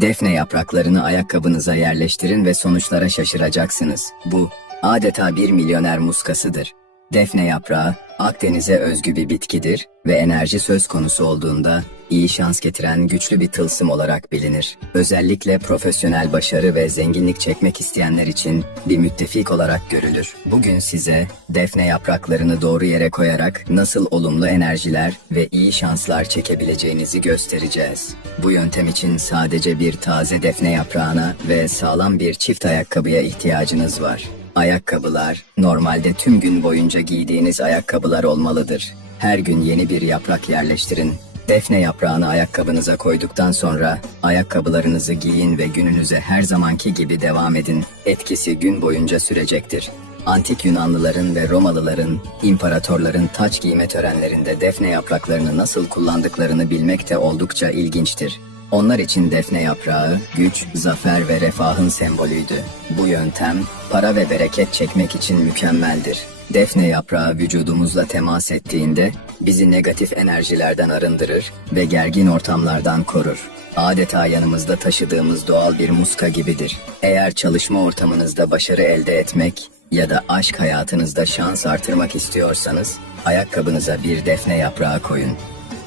Defne yapraklarını ayakkabınıza yerleştirin ve sonuçlara şaşıracaksınız. Bu adeta bir milyoner muskasıdır. Defne yaprağı Akdeniz'e özgü bir bitkidir ve enerji söz konusu olduğunda iyi şans getiren güçlü bir tılsım olarak bilinir. Özellikle profesyonel başarı ve zenginlik çekmek isteyenler için bir müttefik olarak görülür. Bugün size defne yapraklarını doğru yere koyarak nasıl olumlu enerjiler ve iyi şanslar çekebileceğinizi göstereceğiz. Bu yöntem için sadece bir taze defne yaprağına ve sağlam bir çift ayakkabıya ihtiyacınız var. Ayakkabılar normalde tüm gün boyunca giydiğiniz ayakkabılar olmalıdır. Her gün yeni bir yaprak yerleştirin. Defne yaprağını ayakkabınıza koyduktan sonra ayakkabılarınızı giyin ve gününüze her zamanki gibi devam edin. Etkisi gün boyunca sürecektir. Antik Yunanlıların ve Romalıların, imparatorların taç giyme törenlerinde defne yapraklarını nasıl kullandıklarını bilmek de oldukça ilginçtir. Onlar için defne yaprağı, güç, zafer ve refahın sembolüydü. Bu yöntem, para ve bereket çekmek için mükemmeldir. Defne yaprağı vücudumuzla temas ettiğinde bizi negatif enerjilerden arındırır ve gergin ortamlardan korur. Adeta yanımızda taşıdığımız doğal bir muska gibidir. Eğer çalışma ortamınızda başarı elde etmek ya da aşk hayatınızda şans artırmak istiyorsanız ayakkabınıza bir defne yaprağı koyun.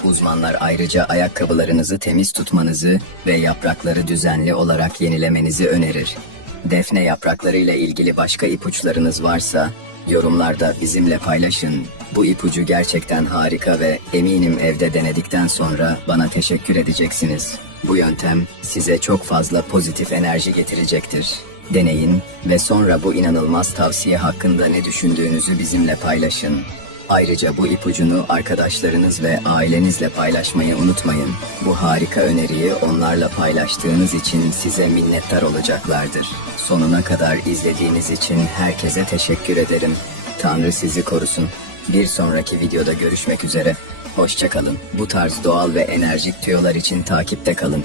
Uzmanlar ayrıca ayakkabılarınızı temiz tutmanızı ve yaprakları düzenli olarak yenilemenizi önerir. Defne yapraklarıyla ilgili başka ipuçlarınız varsa yorumlarda bizimle paylaşın. Bu ipucu gerçekten harika ve eminim evde denedikten sonra bana teşekkür edeceksiniz. Bu yöntem size çok fazla pozitif enerji getirecektir. Deneyin ve sonra bu inanılmaz tavsiye hakkında ne düşündüğünüzü bizimle paylaşın. Ayrıca bu ipucunu arkadaşlarınız ve ailenizle paylaşmayı unutmayın. Bu harika öneriyi onlarla paylaştığınız için size minnettar olacaklardır. Sonuna kadar izlediğiniz için herkese teşekkür ederim. Tanrı sizi korusun. Bir sonraki videoda görüşmek üzere. Hoşçakalın. Bu tarz doğal ve enerjik tüyolar için takipte kalın.